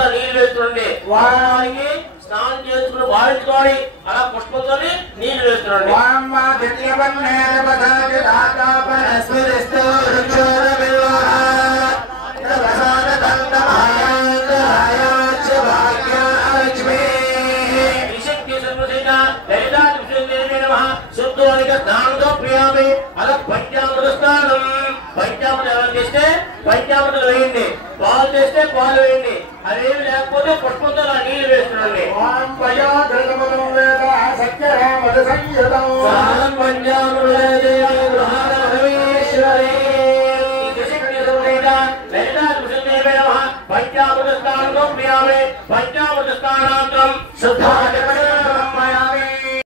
పుష్పంతో నీళ్లు వేస్తుండే వారికి స్నానం చేసుకుని భావించుకోవాలి అలా పుష్పంతో నీళ్లు వేస్తుండే శుద్ధోనిక స్నానంతో ప్రియామి అలా పంచామృత స్నానం పంచామృతం ఎవరు చేస్తే పంచామృతం వేయండి పాలు చేస్తే పాలు వేయండి అదేమి లేకపోతే పుష్పంతో నీళ్లు వేస్తుండండి పంచామృత స్నానంతో ప్రియామి పంచామృత స్నానాంతరం శుద్ధ